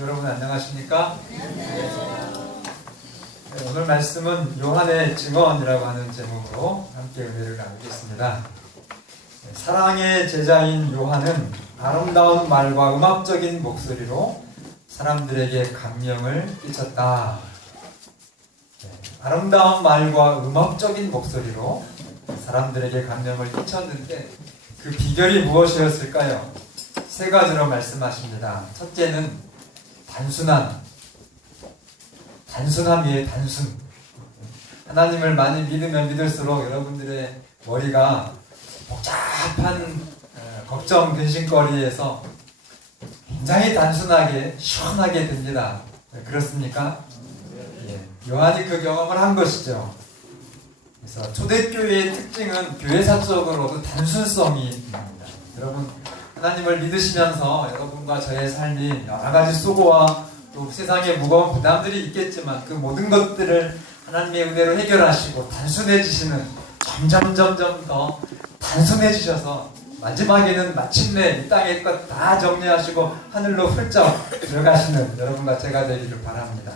여러분 안녕하십니까? 네, 오늘 말씀은 요한의 증언이라고 하는 제목으로 함께 은혜를 나누겠습니다. 사랑의 제자인 요한은 아름다운 말과 음악적인 목소리로 사람들에게 감명을 끼쳤다. 아름다운 말과 음악적인 목소리로 사람들에게 감명을 끼쳤는데 그 비결이 무엇이었을까요? 세 가지로 말씀하십니다. 첫째는 단순함이에요. 단순. 하나님을 많이 믿으면 믿을수록 여러분들의 머리가 복잡한 걱정, 근심거리에서 굉장히 단순하게 시원하게 됩니다. 그렇습니까? 요한이 그 경험을 한 것이죠. 그래서 초대교회의 특징은 교회사적으로도 단순성이 있습니다. 여러분 하나님을 믿으시면서 여러분과 저의 삶이 여러 가지 수고와 또 세상의 무거운 부담들이 있겠지만 그 모든 것들을 하나님의 은혜로 해결하시고 단순해지시는 점점 더 단순해지셔서 마지막에는 마침내 이 땅의 것 다 정리하시고 하늘로 훌쩍 들어가시는 여러분과 제가 되기를 바랍니다.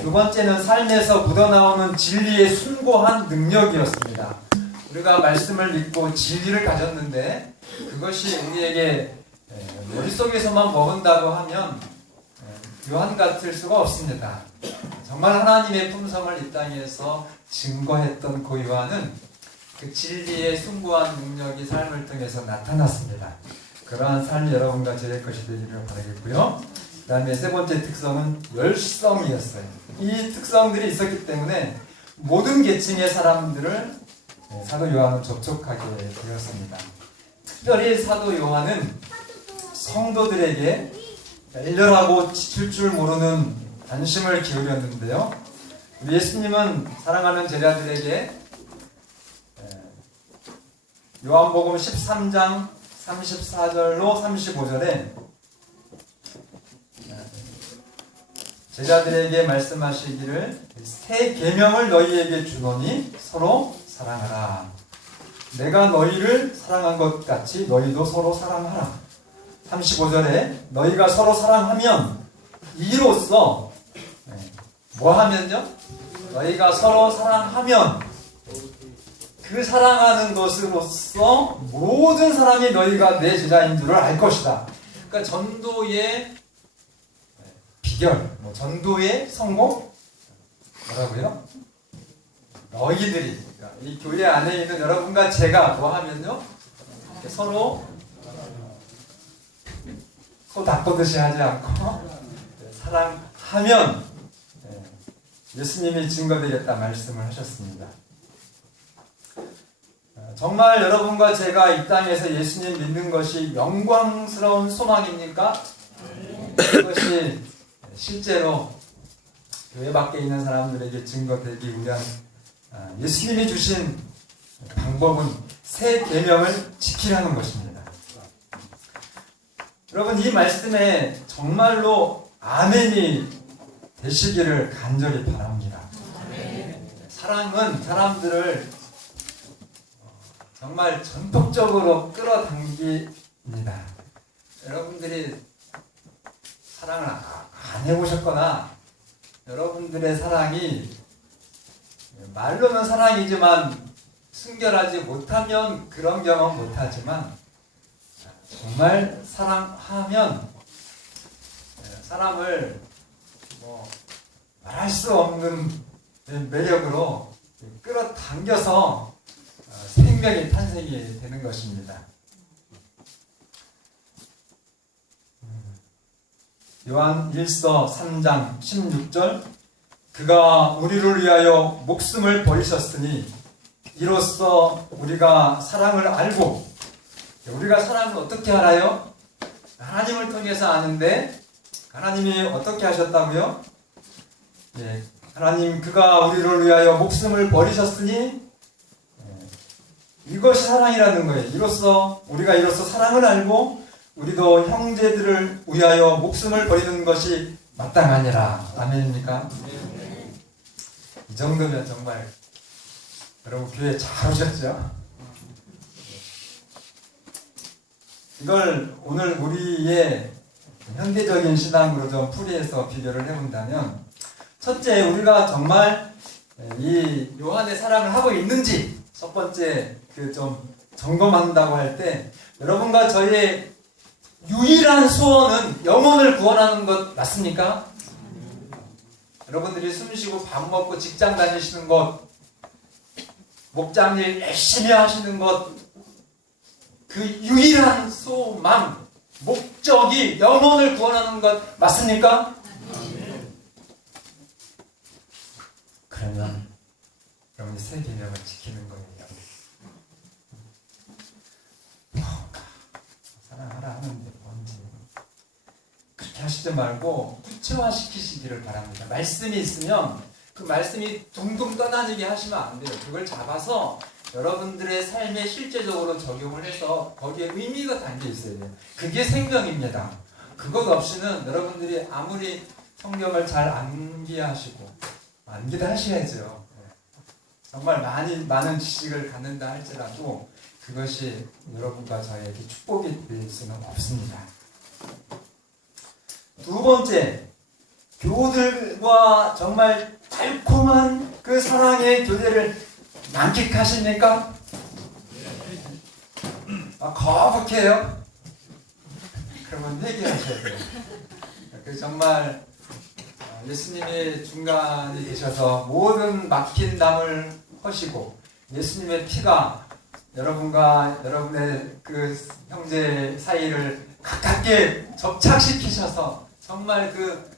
두 번째는 삶에서 묻어나오는 진리의 숭고한 능력이었습니다. 우리가 말씀을 믿고 진리를 가졌는데 그것이 우리에게 머릿속에서만 머문다고 하면 요한 같을 수가 없습니다. 정말 하나님의 품성을 이 땅에서 증거했던 그 요한은 그 진리의 숭고한 능력이 삶을 통해서 나타났습니다. 그러한 삶이 여러분과 저의 것이 되기를 바라겠고요. 그 다음에 세 번째 특성은 열성이었어요. 이 특성들이 있었기 때문에 모든 계층의 사람들을 사도 요한은 접촉하게 되었습니다. 특별히 사도 요한은 성도들에게 일렬하고 지칠 줄 모르는 관심을 기울였는데요. 우리 예수님은 사랑하는 제자들에게 요한복음 13장 34절로 35절에 제자들에게 말씀하시기를 새 계명을 너희에게 주노니 서로 사랑하라. 내가 너희를 사랑한 것 같이 너희도 서로 사랑하라. 35절에 너희가 서로 사랑하면 이로써 뭐 하면요? 너희가 서로 사랑하면 그 사랑하는 것으로서 모든 사람이 너희가 내 제자인 줄을 알 것이다. 그러니까 전도의 비결, 전도의 성공? 뭐라고요? 너희들이, 그러니까 이 교회 안에 있는 여러분과 제가 뭐 하면요? 이렇게 서로 소 닦듯이 하지 않고 사랑하면 예수님이 증거되겠다 말씀을 하셨습니다. 정말 여러분과 제가 이 땅에서 예수님 믿는 것이 영광스러운 소망입니까? 그것이 실제로 교회 밖에 있는 사람들에게 증거되기 위한 예수님이 주신 방법은 새 계명을 지키라는 것입니다. 여러분 이 말씀에 정말로 아멘이 되시기를 간절히 바랍니다. 사랑은 사람들을 정말 전폭적으로 끌어당깁니다. 여러분들이 사랑을 안 해보셨거나 여러분들의 사랑이 말로는 사랑이지만 순결하지 못하면 그런 경험 못하지만 정말 사랑하면 사람을 말할 수 없는 매력으로 끌어당겨서 생명의 탄생이 되는 것입니다. 요한 1서 3장 16절 그가 우리를 위하여 목숨을 버리셨으니 이로써 우리가 사랑을 알고 우리가 사랑을 어떻게 알아요? 하나님을 통해서 아는데 하나님이 어떻게 하셨다고요? 하나님 그가 우리를 위하여 목숨을 버리셨으니 이것이 사랑이라는 거예요. 우리가 이로써 사랑을 알고 우리도 형제들을 위하여 목숨을 버리는 것이 마땅하니라. 아멘입니까? 이 정도면 정말 여러분 교회 잘 오셨죠? 이걸 오늘 우리의 현대적인 신앙으로 좀 풀이해서 비교를 해본다면, 첫째, 우리가 정말 이 요한의 사랑을 하고 있는지 첫 번째 그 좀 점검한다고 할 때, 여러분과 저희의 유일한 소원은 영혼을 구원하는 것 맞습니까? 여러분들이 숨쉬고 밥 먹고 직장 다니시는 것, 목장일 열심히 하시는 것, 그 유일한 소망, 목적이 영혼을 구원하는 것 맞습니까? 그러면 여러분이 세 계명을 지키는 거예요. 사랑하라 하는데 뭔지 그렇게 하시지 말고 구체화시키시기를 바랍니다. 말씀이 있으면 그 말씀이 둥둥 떠다니게 하시면 안 돼요. 그걸 잡아서 여러분들의 삶에 실제적으로 적용을 해서 거기에 의미가 담겨 있어야 돼요. 그게 생명입니다. 그것 없이는 여러분들이 아무리 성경을 잘 암기하시고 암기도 하셔야죠. 정말 많은 지식을 갖는다 할지라도 그것이 여러분과 저에게 축복이 될 수는 없습니다. 두 번째, 교우들과 정말 달콤한 그 사랑의 교제를 만끽하십니까? 거북해요? 그러면 회개하셔야 돼요. 그 정말 예수님이 중간에 계셔서 모든 막힌 담을 허시고 예수님의 피가 여러분과 여러분의 그 형제 사이를 가깝게 접착시키셔서 정말 그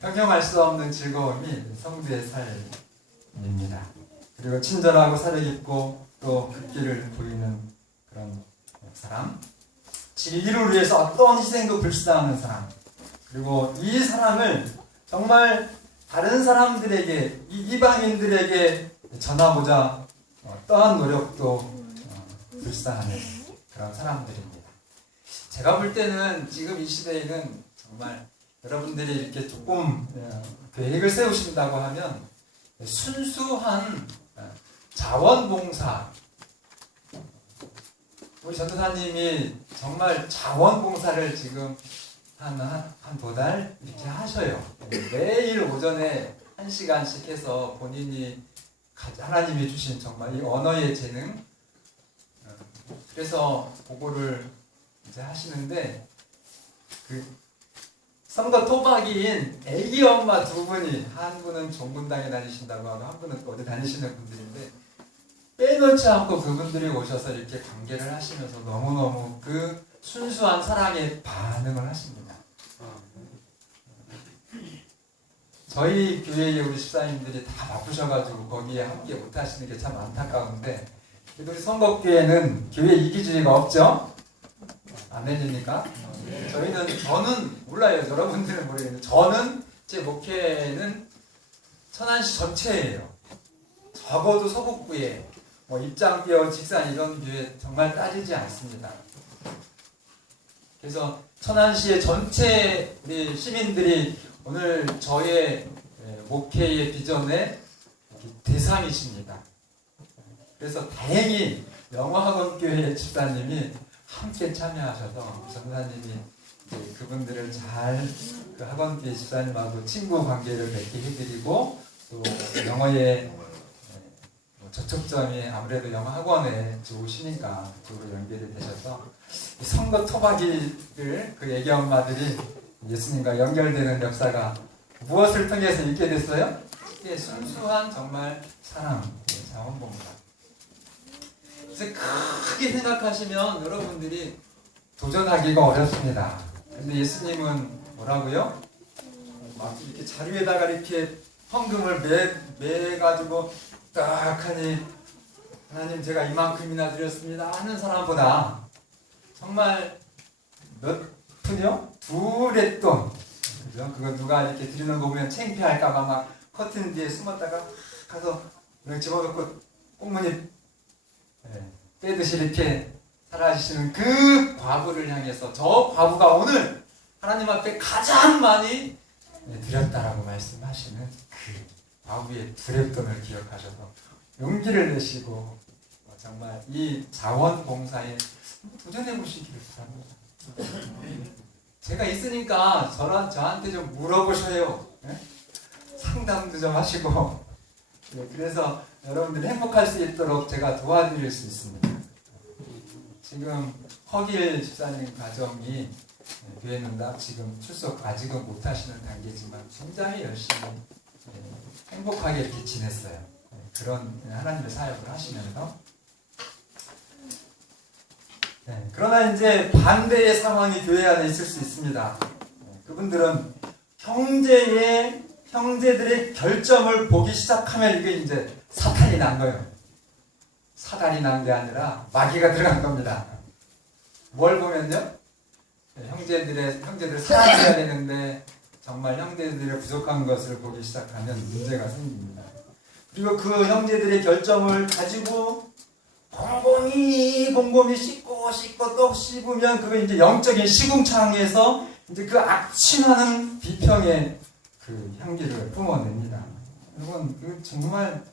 형용할 수 없는 즐거움이 성도의 삶입니다. 그리고 친절하고 사려 깊고 또 그 길을 보이는 그런 사람, 진리를 위해서 어떤 희생도 불사하는 사람, 그리고 이 사람을 정말 다른 사람들에게, 이방인들에게 전하고자 어떠한 노력도 불사하는 그런 사람들입니다. 제가 볼 때는 지금 이 시대에는 정말 여러분들이 이렇게 조금 계획을 세우신다고 하면 순수한 자원봉사, 우리 전도사님이 정말 자원봉사를 지금 한 2달 이렇게 하셔요. 매일 오전에 1시간씩 해서 본인이 하나님이 주신 정말 이 언어의 재능, 그래서 그거를 이제 하시는데, 그 선거 토박이인 애기 엄마 두 분이, 한 분은 종군당에 다니신다고 하고 한 분은 어디 다니시는 분들인데, 빼놓지 않고 그분들이 오셔서 이렇게 관계를 하시면서 너무너무 그 순수한 사랑에 반응을 하십니다. 저희 교회의 우리 집사님들이 다 바쁘셔가지고 거기에 함께 못하시는 게 참 안타까운데, 우리 선곡교회는 교회 이기주의가 없죠? 아멘입니까? 저는 몰라요. 여러분들은 모르겠는데, 저는 제 목회는 천안시 전체예요. 적어도 서북부에 입장뼈, 직산 이런 교회 정말 따지지 않습니다. 그래서 천안시의 전체 우리 시민들이 오늘 저의 목회의 비전의 대상이십니다. 그래서 다행히 영어학원교회 집사님이 함께 참여하셔서 전사님이 그분들을 잘 그 학원교회 집사님하고 친구 관계를 맺게 해드리고, 또 영어의 접촉점이 아무래도 영어 학원에 좋으시니까 그쪽으로 연결이 되셔서 선거 토박이를 그 애기 엄마들이 예수님과 연결되는 역사가 무엇을 통해서 있게 됐어요? 순수한 정말 사랑, 자원봉사. 그래서 크게 생각하시면 여러분들이 도전하기가 어렵습니다. 근데 예수님은 뭐라고요? 막 이렇게 자리에다가 이렇게 헌금을 매가지고 딱 하니, 하나님 제가 이만큼이나 드렸습니다 하는 사람보다 정말 몇 푼이요? 2렛돈. 그죠? 그거 누가 이렇게 드리는 거 보면 창피할까봐 막 커튼 뒤에 숨었다가 가서 집어넣고 꽃무늬 빼듯이 이렇게 사라지시는 그 과부를 향해서, 저 과부가 오늘 하나님 앞에 가장 많이 드렸다라고 말씀하시는 그 과부의 2렛돈을 기억하셔서 용기를 내시고 정말 이 자원봉사에 도전해 보시기를 바랍니다. 제가 있으니까 저한테 좀 물어보셔요. 예? 상담도 좀 하시고. 예, 그래서 여러분들이 행복할 수 있도록 제가 도와드릴 수 있습니다. 지금 허길 집사님 가정이 교회 농담 지금 출석 아직은 못 하시는 단계지만 굉장히 열심히 행복하게 이렇게 지냈어요. 그런 하나님의 사역을 하시면서. 그러나 이제 반대의 상황이 교회 안에 있을 수 있습니다. 그분들은 형제들의 결점을 보기 시작하면 이게 이제 사탄이 난 거예요. 사단이 난 게 아니라 마귀가 들어간 겁니다. 뭘 보면요? 형제들을 사랑해야 되는데 정말 형제들의 부족한 것을 보기 시작하면 문제가 생깁니다. 그리고 그 형제들의 결점을 가지고 곰곰이 씻고 또 씹으면 그거 이제 영적인 시궁창에서 이제 그 악취나는 비평의 그 향기를 뿜어냅니다. 여러분, 그 정말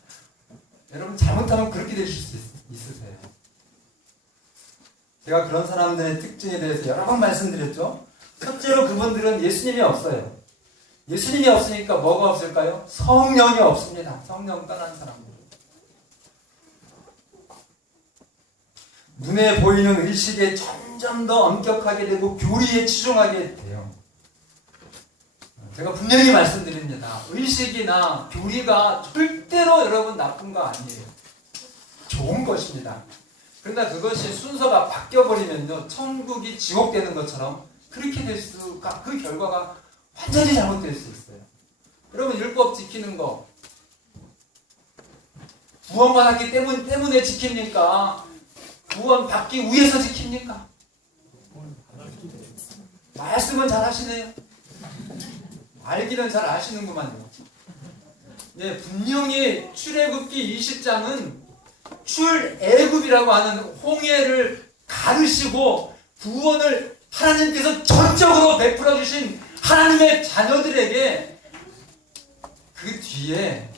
여러분 잘못하면 그렇게 되실 수 있으세요. 제가 그런 사람들의 특징에 대해서 여러 번 말씀드렸죠. 첫째로 그분들은 예수님이 없어요. 예수님이 없으니까 뭐가 없을까요? 성령이 없습니다. 성령 떠난 사람들. 눈에 보이는 의식에 점점 더 엄격하게 되고 교리에 치중하게 돼요. 제가 분명히 말씀드립니다. 의식이나 교리가 절대로 여러분 나쁜 거 아니에요. 좋은 것입니다. 그러나 그것이 순서가 바뀌어버리면요, 천국이 지옥 되는 것처럼 그렇게 될 수가, 그 결과가 완전히 잘못될 수 있어요. 여러분, 율법 지키는 거 구원받았기 때문에 지킵니까? 구원 받기 위해서 지킵니까? 말씀은 잘 하시네요. 알기는 잘 아시는구만요. 네, 분명히 출애굽기 20장은 출애굽이라고 하는 홍해를 가르시고 구원을 하나님께서 전적으로 베풀어 주신 하나님의 자녀들에게 그 뒤에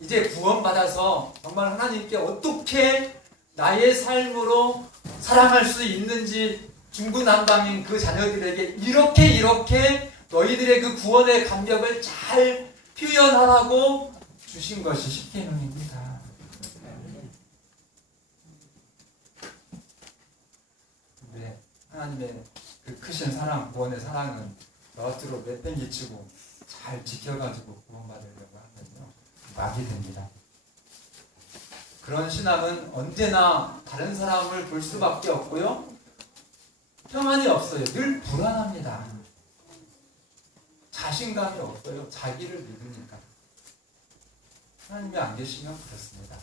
이제 구원받아서 정말 하나님께 어떻게 나의 삶으로 사랑할 수 있는지 중구난방인 그 자녀들에게 이렇게 너희들의 그 구원의 감격을 잘 표현하라고 주신 것이 십계명입니다. 네, 하나님의 그 크신 사랑, 구원의 사랑은 너트로 내팽개치고 잘 지켜가지고 구원받으려고 하면요, 막이 됩니다. 그런 신앙은 언제나 다른 사람을 볼 수밖에 없고요, 평안이 없어요. 늘 불안합니다. 자신감이 없어요. 자기를 믿으니까. 하나님이 안 계시면 그렇습니다.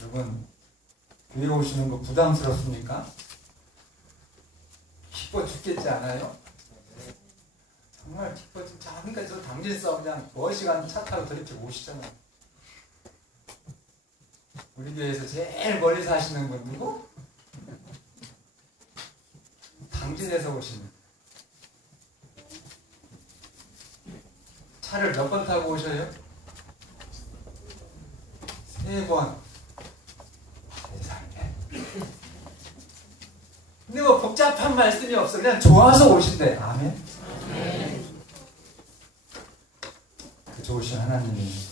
여러분, 교회 오시는 거 부담스럽습니까? 기뻐 죽겠지 않아요? 정말 기뻐 죽지. 그러니까 저 당진 싸움 그냥 4시간 차 타고 저렇게 오시잖아요. 우리 교회에서 제일 멀리 사시는 분 누구? 당진에서 오시는. 차를 몇 번 타고 오셔요? 3번. 세상에. 근데 뭐 복잡한 말씀이 없어. 그냥 좋아서 오신대. 아멘. 그 좋으신 하나님이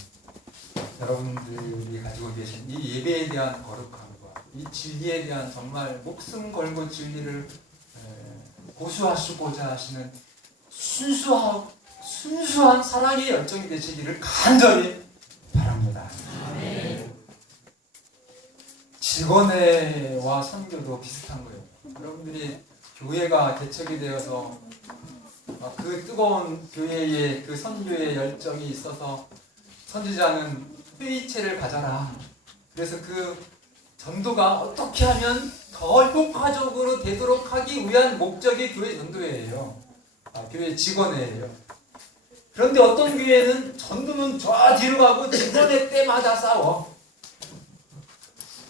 여러분들이 가지고 계신 이 예배에 대한 거룩함과 이 진리에 대한 정말 목숨 걸고 진리를 고수하시고자 하시는 순수한 사랑의 열정이 되시기를 간절히 바랍니다. 아멘. 직원회와 선교도 비슷한 거예요. 여러분들이 교회가 개척이 되어서 그 뜨거운 교회의 그 선교의 열정이 있어서 선지자는 회의체를 가져라. 그래서 그 전도가 어떻게 하면 더 효과적으로 되도록 하기 위한 목적이 교회 전도회예요. 교회 직원회예요. 그런데 어떤 교회는 전도는 저 뒤로 가고 직원회 때마다 싸워.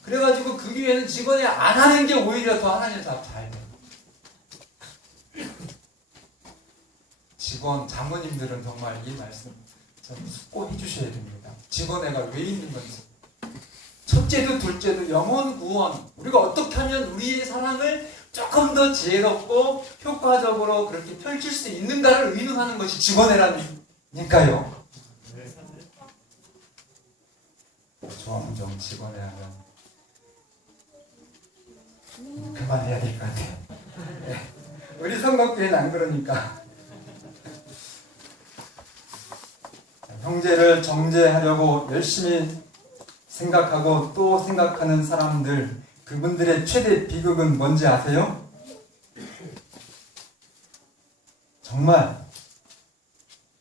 그래가지고 그 교회는 직원회 안 하는 게 오히려 더 하나님 잘 돼요. 직원, 장모님들은 정말 이 말씀 좀 숙고해 주셔야 됩니다. 직원회가 왜 있는 건지. 첫째도 둘째도 영혼 구원. 우리가 어떻게 하면 우리의 사랑을 조금 더 지혜롭고 효과적으로 그렇게 펼칠 수 있는가를 의논하는 것이 직원회라니까요. 좀 직원회 하면 그만해야 될 것 같아요. 네. 우리 성곽교회는 안 그러니까. 형제를 정죄하려고 열심히 생각하고 또 생각하는 사람들, 그분들의 최대 비극은 뭔지 아세요? 정말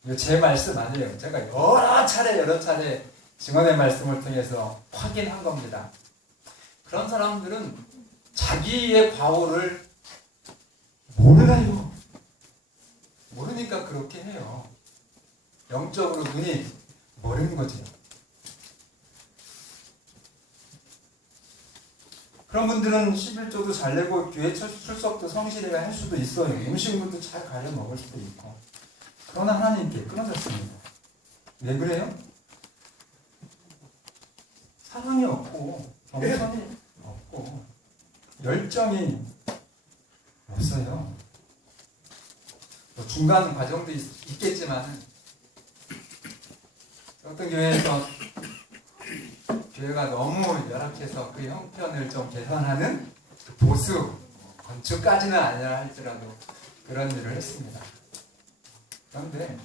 이거 제 말씀 아니에요. 제가 여러 차례 증언의 말씀을 통해서 확인한 겁니다. 그런 사람들은 자기의 과오를 몰라요. 모르니까 그렇게 해요. 영적으로 눈이 멀은 거죠. 그런 분들은 11조도 잘 내고 교회 출석도 성실히 할 수도 있어요. 음식물도 잘 가려 먹을 수도 있고. 그러나 하나님께 끊어졌습니다. 왜 그래요? 사랑이 없고 정성이 없고 열정이 없어요. 뭐 중간 과정도 있겠지만 어떤 교회에서 교회가 너무 열악해서 그 형편을 좀 개선하는 그 보수 건축까지는 아니라 할지라도 그런 일을 했습니다. 그런데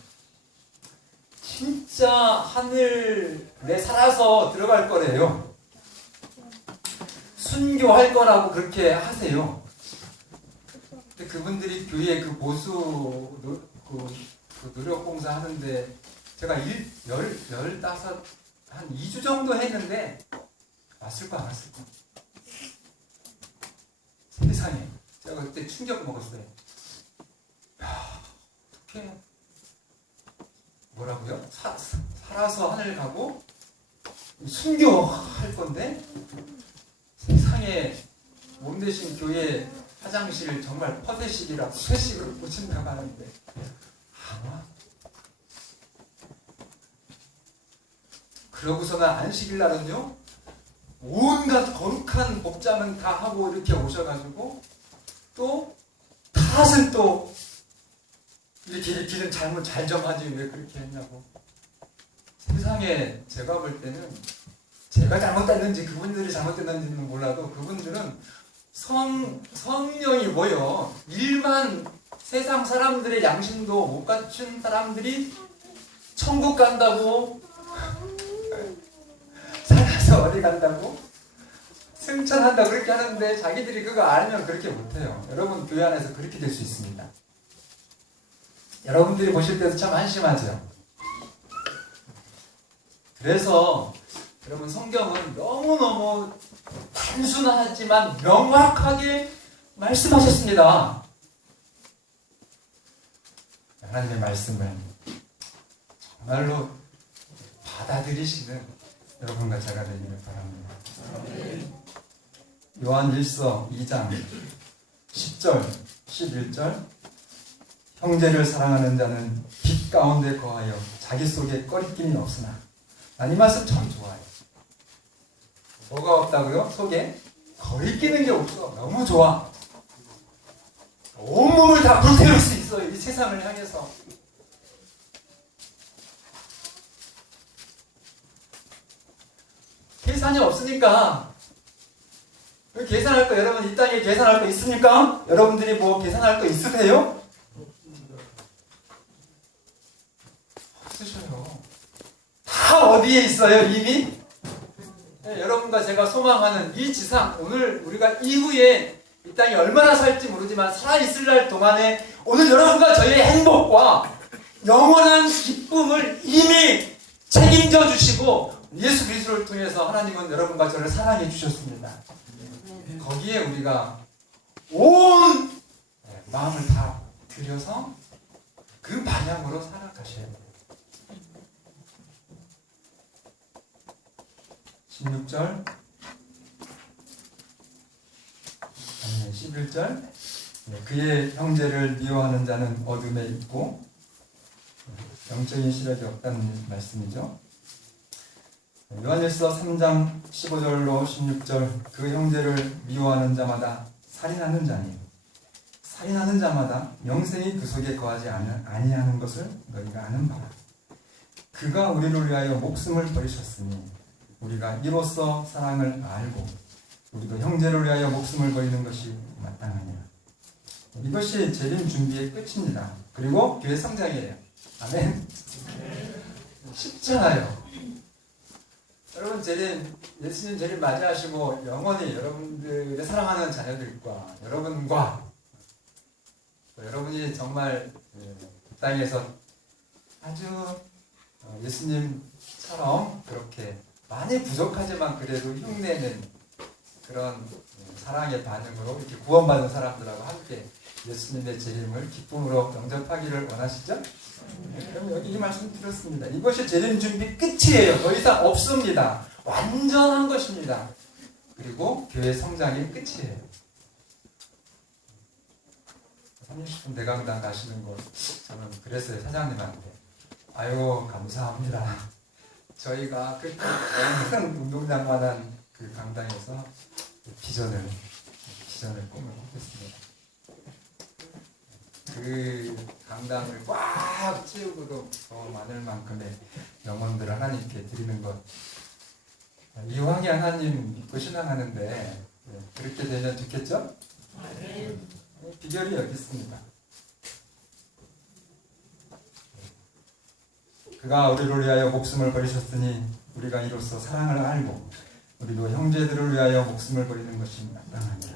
진짜 하늘에 살아서 들어갈 거래요. 순교할 거라고 그렇게 하세요. 근데 그분들이 교회 그 보수 그 노력봉사 하는데 제가 15, 한 2주 정도 했는데 왔을까 안 왔을까? 세상에 제가 그때 충격 먹었어요. 야, 어떻게 뭐라고요? 살아서 하늘 가고 순교할 건데 세상에 몸 대신 교회 화장실 정말 퍼대식이라고 쇠식으로 고친다고 하는데 안 와. 그러고서는 안식일 날은요 온갖 거룩한 복장은 다 하고 이렇게 오셔가지고 또 탓은 또 이렇게 길은 잘못 잘 좀 하지 왜 그렇게 했냐고. 세상에 제가 볼 때는 제가 잘못됐는지 그분들이 잘못됐는지는 몰라도 그분들은 성령이 뭐요? 일반 세상 사람들의 양심도 못 갖춘 사람들이 천국 간다고 살아서 어디 간다고 승천한다고 그렇게 하는데 자기들이 그거 알면 그렇게 못해요. 여러분 교회 안에서 그렇게 될 수 있습니다. 여러분들이 보실 때도 참 한심하죠. 그래서 여러분 성경은 너무너무 단순하지만 명확하게 말씀하셨습니다. 하나님의 말씀을 정말로 받아들이시는 여러분과 제가 되기를 바랍니다. 요한 1서 2장 10절 11절 형제를 사랑하는 자는 빛 가운데 거하여 자기 속에 꺼리낌이 없으나 난 이 말씀 참 좋아해요. 뭐가 없다고요? 속에 거리끼는 게 없어. 너무 좋아. 온몸을 다 불태울 수 있어요. 이 세상을 향해서. 계산이 없으니까. 계산할 거 여러분 이 땅에 계산할 거 있습니까? 여러분들이 뭐 계산할 거 있으세요? 없으셔요. 다 어디에 있어요 이미? 네, 여러분과 제가 소망하는 이 지상 오늘 우리가 이후에 이 땅에 얼마나 살지 모르지만 살아있을 날 동안에 오늘 여러분과 저희의 행복과 영원한 기쁨을 이미 책임져 주시고 예수 그리스도를 통해서 하나님은 여러분과 저를 사랑해 주셨습니다. 거기에 우리가 온 마음을 다 들여서 그 방향으로 살아가셔야 돼요. 16절 11절 그의 형제를 미워하는 자는 어둠에 있고 영적인 시력이 없다는 말씀이죠. 요한일서 3장 15절로 16절 그 형제를 미워하는 자마다 살인하는 자니 살인하는 자마다 영생이 그 속에 거하지 아니하는 것을 너희가 아는 바라. 그가 우리를 위하여 목숨을 버리셨으니 우리가 이로써 사랑을 알고 우리도 형제를 위하여 목숨을 버리는 것이 마땅하니라. 이것이 재림 준비의 끝입니다. 그리고 교회 성장이에요. 아멘. 쉽잖아요. 여러분 예수님 재림 맞이하시고 영원히 여러분들의 사랑하는 자녀들과 여러분과 여러분이 정말 이 땅에서 아주 예수님처럼 그렇게 많이 부족하지만 그래도 흉내낸 그런 사랑의 반응으로 이렇게 구원받은 사람들하고 함께 예수님의 재림을 기쁨으로 영접하기를 원하시죠? 그럼 여기 이 말씀 드렸습니다. 이것이 재림 준비 끝이에요. 더 이상 없습니다. 완전한 것입니다. 그리고 교회 성장이 끝이에요. 30분 대강당 가시는 거 저는 그랬어요. 사장님한테. 아유 감사합니다. 저희가 그 큰 운동장만한 그 강당에서 비전을 꿈을 꾸겠습니다. 그 강당을 꽉 채우고도 더 많을 만큼의 영혼들을 하나님께 드리는 것. 이왕에 하나님 믿고 신앙하는데 그렇게 되면 좋겠죠? 비결이 여기 있습니다. 그가 우리를 위하여 목숨을 버리셨으니 우리가 이로써 사랑을 알고 우리도 형제들을 위하여 목숨을 버리는 것이 마땅하니라.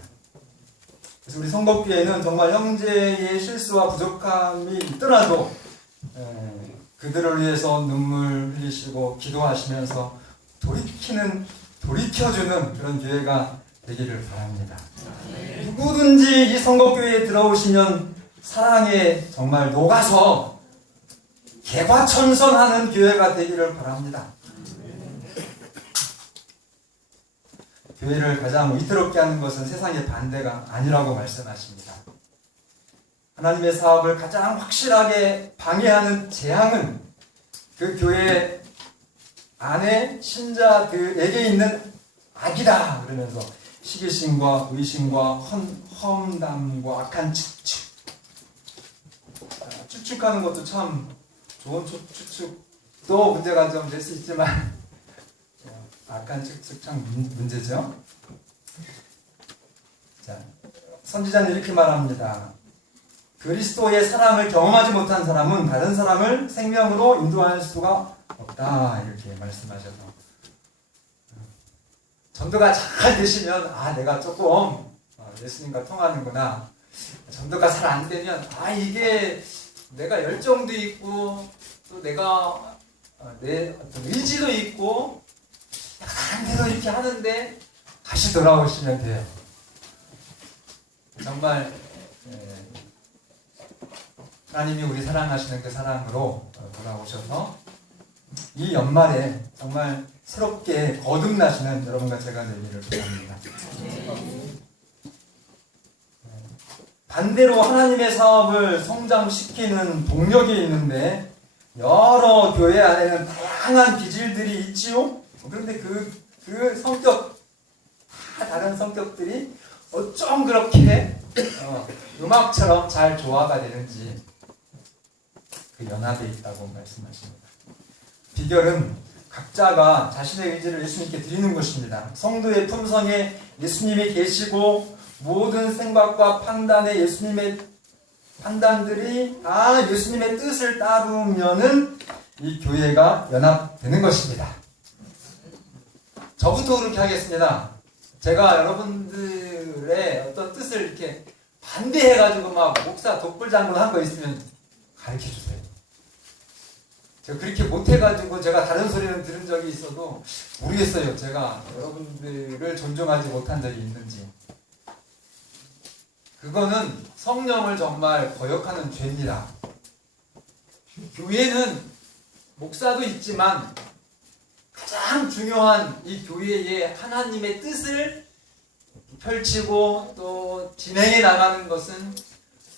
그래서 우리 성법교회는 정말 형제의 실수와 부족함이 있더라도 그들을 위해서 눈물 흘리시고 기도하시면서 돌이켜주는 그런 교회가 되기를 바랍니다. 누구든지 이 성법교회에 들어오시면 사랑에 정말 녹아서 개과천선하는 교회가 되기를 바랍니다. 교회를 가장 위태롭게 하는 것은 세상의 반대가 아니라고 말씀하십니다. 하나님의 사업을 가장 확실하게 방해하는 재앙은 그 교회 안에 신자들에게 있는 악이다 그러면서 시기심과 의심과 험담과 악한 추측. 추측하는 것도 참 좋은 추측도 문제가 좀 될 수 있지만 악한 추측 참 문제죠. 자, 선지자는 이렇게 말합니다. 그리스도의 사랑을 경험하지 못한 사람은 다른 사람을 생명으로 인도할 수가 없다 이렇게 말씀하셔서 전도가 잘 되시면 내가 조금 예수님과 통하는구나. 전도가 잘 안 되면 이게 내가 열정도 있고 또 내가 내 어떤 의지도 있고 다른 대로 이렇게 하는데 다시 돌아오시면 돼요. 정말 하나님이 우리 사랑하시는 그 사랑으로 돌아오셔서 이 연말에 정말 새롭게 거듭나시는 여러분과 제가 되기를 바랍니다. 반대로 하나님의 사업을 성장시키는 동력이 있는데 여러 교회 안에는 다양한 기질들이 있지요. 그런데 그 성격 다 다른 성격들이 어쩜 그렇게 음악처럼 잘 조화가 되는지 그 연합에 있다고 말씀하십니다. 비결은 각자가 자신의 의지를 예수님께 드리는 것입니다. 성도의 품성에 예수님이 계시고 모든 생각과 판단에 예수님의 판단들이 다 예수님의 뜻을 따르면은 이 교회가 연합되는 것입니다. 저부터 그렇게 하겠습니다. 제가 여러분들의 어떤 뜻을 이렇게 반대해가지고 막 목사 독불장군 한 거 있으면 가르쳐 주세요. 제가 그렇게 못해가지고 제가 다른 소리는 들은 적이 있어도 모르겠어요. 제가 여러분들을 존중하지 못한 적이 있는지. 그거는 성령을 정말 거역하는 죄입니다. 교회는 목사도 있지만 가장 중요한 이 교회의 하나님의 뜻을 펼치고 또 진행해 나가는 것은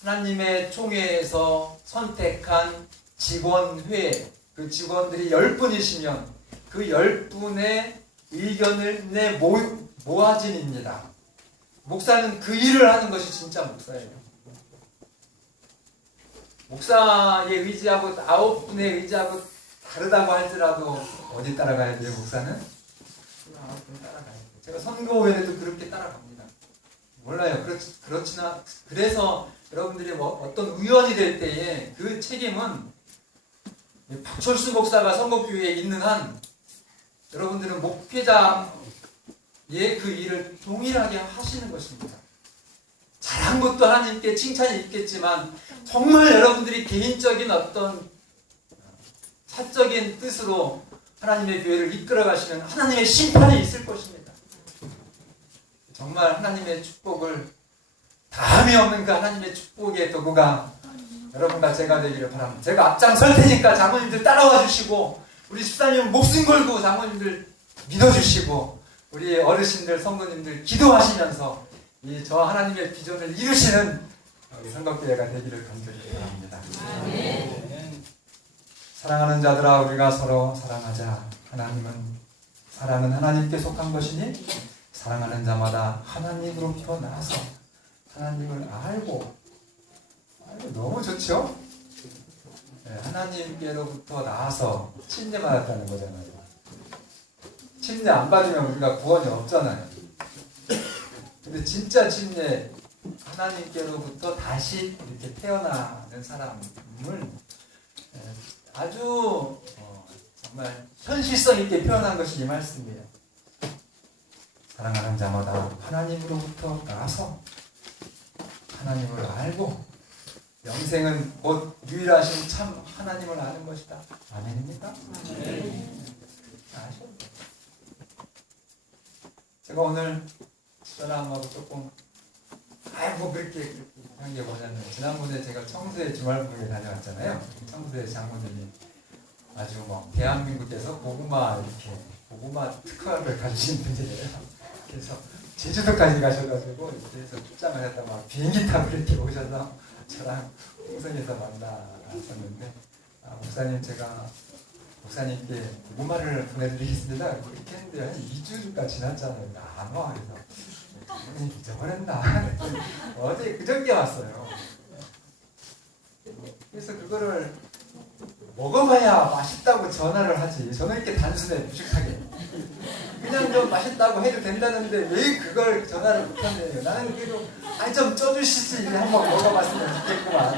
하나님의 총회에서 선택한 직원회, 그 직원들이 10분이시면 그 10분의 의견을 모아진입니다. 목사는 그 일을 하는 것이 진짜 목사예요. 목사에 의지하고 9분에 의지하고 다르다고 할지라도 어디 따라가야 돼요, 목사는? 9분 따라가야 돼요. 제가 선거 후에도 그렇게 따라갑니다. 몰라요. 그렇지나, 그래서 여러분들이 어떤 의원이 될 때에 그 책임은 박철수 목사가 선거교회에 있는 한 여러분들은 목회자의 그 일을 동일하게 하시는 것입니다. 잘한 것도 하나님께 칭찬이 있겠지만 정말 여러분들이 개인적인 어떤 사적인 뜻으로 하나님의 교회를 이끌어 가시는 하나님의 심판이 있을 것입니다. 정말 하나님의 축복을 다함이 없는 그 하나님의 축복의 도구가 여러분과 제가 되기를 바랍니다. 제가 앞장설 테니까 장모님들 따라와 주시고, 우리 집사님 목숨 걸고 장모님들 믿어주시고, 우리 어르신들 성도님들 기도하시면서 저 하나님의 비전을 이루시는 우리 선거교회가 되기를 간절히 바랍니다. 사랑하는 자들아, 우리가 서로 사랑하자. 사랑은 하나님께 속한 것이니 사랑하는 자마다 하나님으로부터 나서 하나님을 알고 너무 좋죠? 네, 하나님께로부터 나와서 침례 받았다는 거잖아요. 침례 안 받으면 우리가 구원이 없잖아요. 근데 진짜 침례, 하나님께로부터 다시 이렇게 태어나는 사람을 아주 정말 현실성 있게 표현한 것이 이 말씀이에요. 사랑하는 자마다 하나님으로부터 나와서 하나님을 알고 영생은 곧 유일하신 참 하나님을 아는 것이다. 아멘입니까? 아셔. 제가 오늘 집사람하고 조금 그렇게 한 게 뭐냐면, 지난번에 제가 청주에 주말부에 다녀왔잖아요. 청주에 장모님이 아주 대한민국에서 고구마 특허를 가지신 분이래요. 그래서 제주도까지 가셔가지고 그래서 출장을 했다가 비행기 타고 이렇게 오셔서 저랑 홍성에서 만났었는데, 목사님, 제가 목사님께 고구마를 보내드리겠습니다. 그렇게 했는데 한 2주가 지났잖아요. 안 와. 그래서 잊어버렸나? 어제 그저께 왔어요. 그래서 그거를 먹어봐야 맛있다고 전화를 하지. 저는 이렇게 단순해, 무식하게. 그냥 좀 맛있다고 해도 된다는데 왜 그걸 전화를 못하네요. 나는 그래도 좀 쪄주시지, 한번 먹어봤으면 좋겠구만.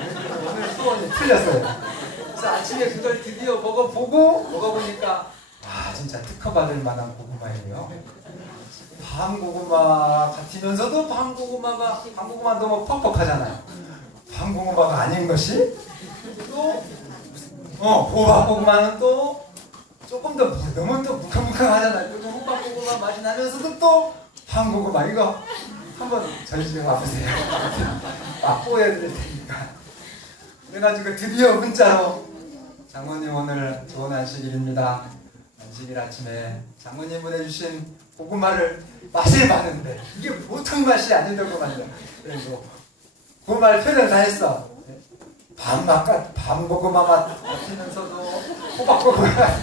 오늘 소원이 틀렸어요. 그래서 아침에 그걸 드디어 먹어보니까 진짜 특허받을 만한 고구마예요. 밤고구마 같으면서도 밤고구마 너무 퍽퍽하잖아요. 밤고구마가 아닌 것이 또 호박고구마는 또 조금 더 너무 또 묵직하잖아요. 또 호박고구마 맛이 나면서도 또 밤고구마, 이거 한번 저희 집에 와보세요. 맛보여드릴 테니까. 그래가지고 드디어 문자로, 장모님 오늘 좋은 안식일입니다. 안식일 아침에 장모님 보내주신 고구마를 맛을 봤는데 이게 보통 맛이 아니더구만요. 그래서 고구마를 표현 다 했어. 밤고구마 맛 같으면서도 호박고구마 맛.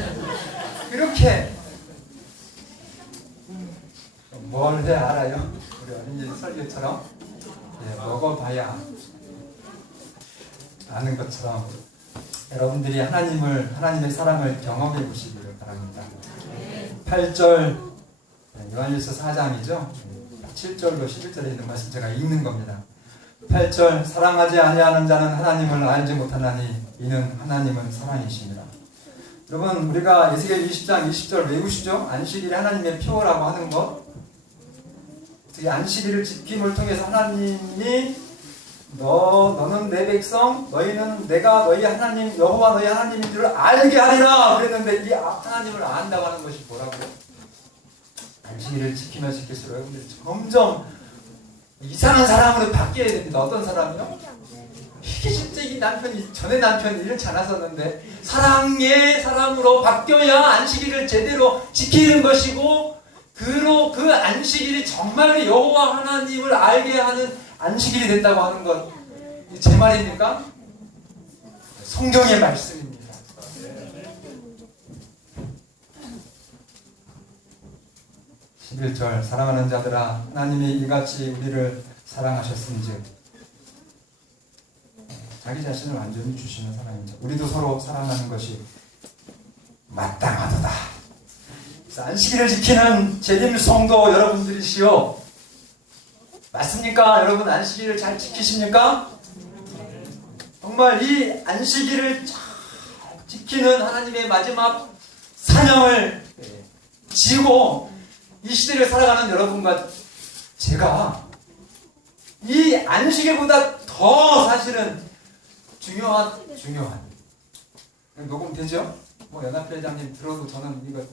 이렇게 뭘 해야 알아요? 우리 어린이 설교처럼 먹어봐야 아는 것처럼 여러분들이 하나님의 사랑을 경험해 보시기를 바랍니다. 8절, 요한일서 4장이죠. 7절로 11절에 있는 말씀 제가 읽는 겁니다. 8절, 사랑하지 아니하는 자는 하나님을 알지 못하나니 이는 하나님은 사랑이십니다. 여러분, 우리가 에스겔 20장 20절 외우시죠? 안식일이 하나님의 표라고 하는 것. 이 안식일을 지킴을 통해서 하나님이 너는 내 백성, 너희는 내가 너희 하나님 여호와 너희 하나님인 줄 알게 하리라 그랬는데, 이 하나님을 안다고 하는 것이 뭐라고요? 안식일을 지키면 지킬수록 여러분들이 점점 이상한 사람으로 바뀌어야 됩니다. 어떤 사람이요? 이게 진짜 이 남편이, 전에 남편이 이렇지 않았었는데 사랑의 사람으로 바뀌어야 안식일을 제대로 지키는 것이고, 그 안식일이 정말로 여호와 하나님을 알게 하는 안식일이 된다고 하는 것, 제 말입니까? 성경의 말씀입니다. 11절 사랑하는 자들아 하나님이 이같이 우리를 사랑하셨은즉 자기 자신을 완전히 주시는 사랑입니다. 우리도 서로 사랑하는 것이 마땅하도다. 안식일을 지키는 재림 성도 여러분들이시오. 맞습니까? 여러분 안식일을 잘 지키십니까? 정말 이 안식일을 잘 지키는 하나님의 마지막 사명을 지고 이 시대를 살아가는 여러분과 제가 이 안식일보다 더 사실은 중요한 녹음되죠? 연합회장님 들어도 저는 이거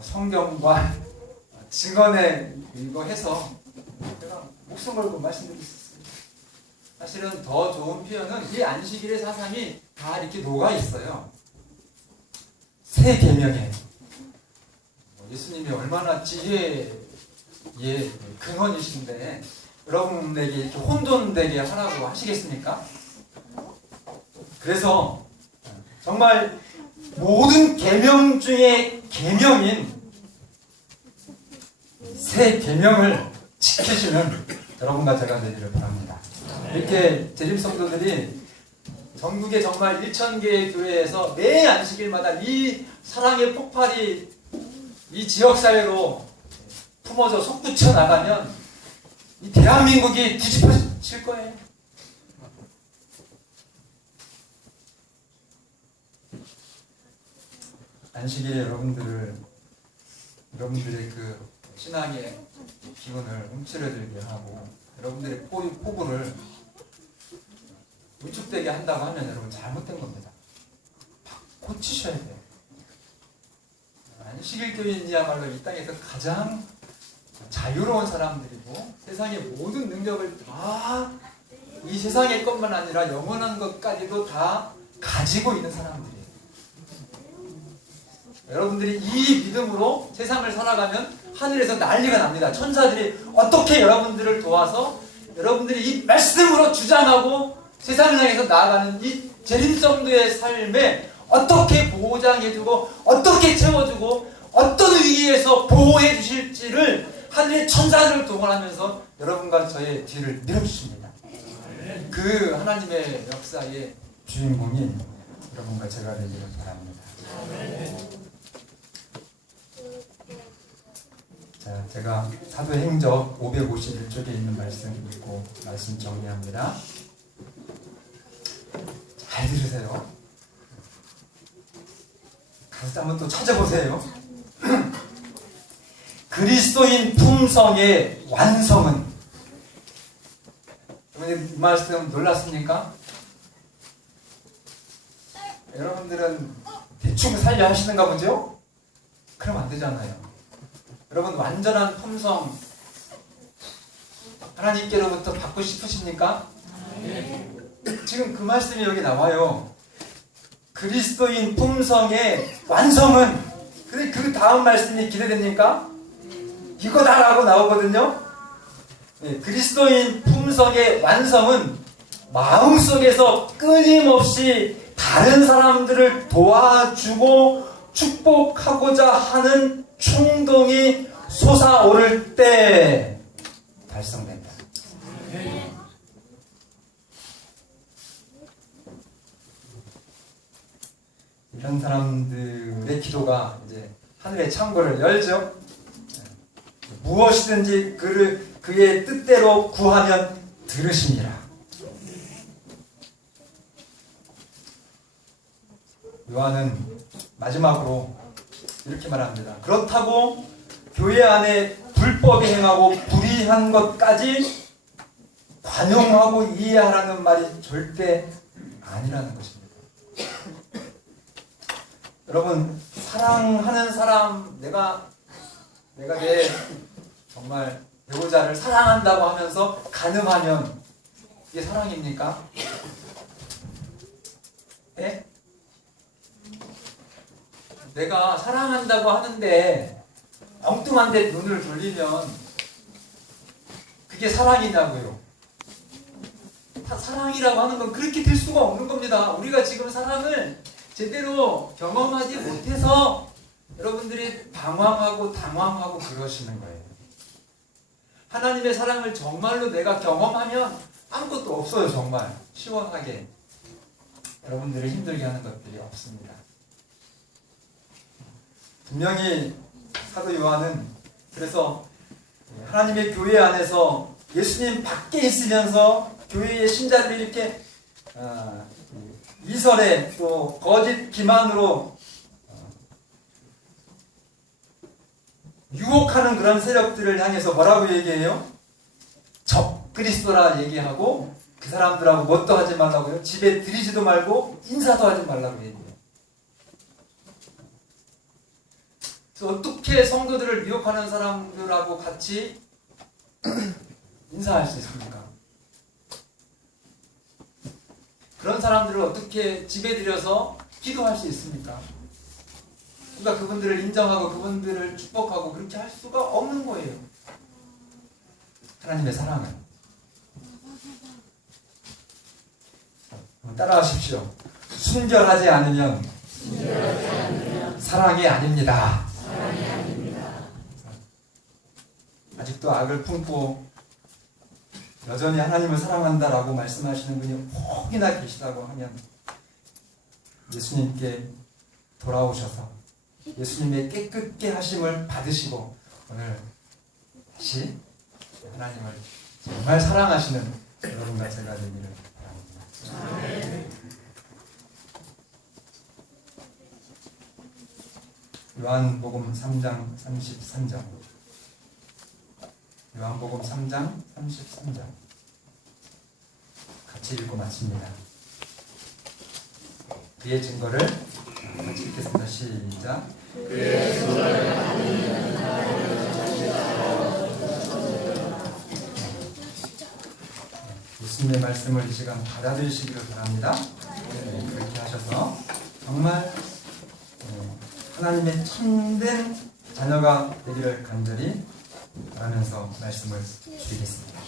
성경과 증언에 이거 해서 제가 목숨 걸고 말씀드리겠습니다. 사실은 더 좋은 표현은 이 안식일의 사상이 다 이렇게 녹아 있어요. 새 계명에 예수님이 얼마나 지혜의 근원이신데 여러분에게 이렇게 혼돈되게 하라고 하시겠습니까? 그래서 정말 모든 계명 중에 계명인 새 계명을 지키시는 여러분과 제가 되기를 바랍니다. 이렇게 재림성도들이 전국에 정말 1,000개의 교회에서 매 안식일마다 이 사랑의 폭발이 이 지역사회로 품어져 솟구쳐 나가면 이 대한민국이 뒤집어질 거예요. 안식일에 여러분들의 그 신앙의 기운을 움츠러들게 하고 여러분들의 포부를 위축되게 한다고 하면 여러분 잘못된 겁니다. 고치셔야 돼요. 안식일 교인이야말로 이 땅에서 가장 자유로운 사람들이고 세상의 모든 능력을 다 이 세상의 것만 아니라 영원한 것까지도 다 가지고 있는 사람들이에요. 여러분들이 이 믿음으로 세상을 살아가면 하늘에서 난리가 납니다. 천사들이 어떻게 여러분들을 도와서 여러분들이 이 말씀으로 주장하고 세상을 향해서 나아가는 이 재림성도의 삶에 어떻게 보장해주고 어떻게 채워주고 어떤 위기에서 보호해 주실지를 하늘의 천사들을 동원하면서 여러분과 저의 뒤를 밀어주십니다. 그 하나님의 역사의 주인공인 여러분과 제가 되기를 바랍니다. 자, 제가 사도행적 551쪽에 있는 말씀 읽고 말씀 정리합니다. 잘 들으세요. 가서 한번 또 찾아보세요. 그리스도인 품성의 완성은, 여러분들 이 말씀 놀랐습니까? 여러분들은 대충 살려 하시는가 보죠? 그럼 안 되잖아요. 여러분 완전한 품성 하나님께로부터 받고 싶으십니까? 지금 그 말씀이 여기 나와요. 그리스도인 품성의 완성은, 근데 그 다음 말씀이 기대됩니까? 이거다라고 나오거든요. 네, 그리스도인 품성의 완성은 마음속에서 끊임없이 다른 사람들을 도와주고 축복하고자 하는 충동이 솟아오를 때 달성된다. 이런 사람들의 기도가 이제 하늘의 창고를 열죠. 무엇이든지 그의 뜻대로 구하면 들으시니라. 요한은 마지막으로 이렇게 말합니다. 그렇다고 교회 안에 불법이 행하고 불의한 것까지 관용하고 이해하라는 말이 절대 아니라는 것입니다. 여러분, 사랑하는 사람, 내가 내 정말 배우자를 사랑한다고 하면서 간음하면 이게 사랑입니까? 네? 내가 사랑한다고 하는데 엉뚱한 데 눈을 돌리면 그게 사랑이냐고요. 사랑이라고 하는 건 그렇게 될 수가 없는 겁니다. 우리가 지금 사랑을 제대로 경험하지 못해서 여러분들이 방황하고 당황하고 그러시는 거예요. 하나님의 사랑을 정말로 내가 경험하면 아무것도 없어요. 정말 시원하게 여러분들을 힘들게 하는 것들이 없습니다. 분명히 사도 요한은 그래서 하나님의 교회 안에서 예수님 밖에 있으면서 교회의 신자들이 이렇게 이설에 또 거짓 기만으로 유혹하는 그런 세력들을 향해서 뭐라고 얘기해요? 적 그리스도라 얘기하고 그 사람들하고 뭣도 하지 말라고요. 집에 들이지도 말고 인사도 하지 말라고 얘기해요. 그래서 어떻게 성도들을 미혹하는 사람들하고 같이 인사할 수 있습니까? 그런 사람들을 어떻게 집에 들여서 기도할 수 있습니까? 그러니까 그분들을 인정하고 그분들을 축복하고 그렇게 할 수가 없는 거예요. 하나님의 사랑은. 따라하십시오. 순결하지 않으면 사랑이 아닙니다. 아직도 악을 품고 여전히 하나님을 사랑한다라고 말씀하시는 분이 혹이나 계시다고 하면 예수님께 돌아오셔서 예수님의 깨끗게 하심을 받으시고 오늘 다시 하나님을 정말 사랑하시는 여러분과 제가 되기를 바랍니다. 요한복음 3장 33절. 요한복음 3장 33절. 같이 읽고 마칩니다. 그의 증거를 같이 읽겠습니다. 시작. 그의 증거를 예수님의 말씀을 이 시간 받아들이시기를 바랍니다. 그렇게 하셔서 정말 하나님의 참된 자녀가 되기를 간절히 바라면서 말씀을 드리겠습니다.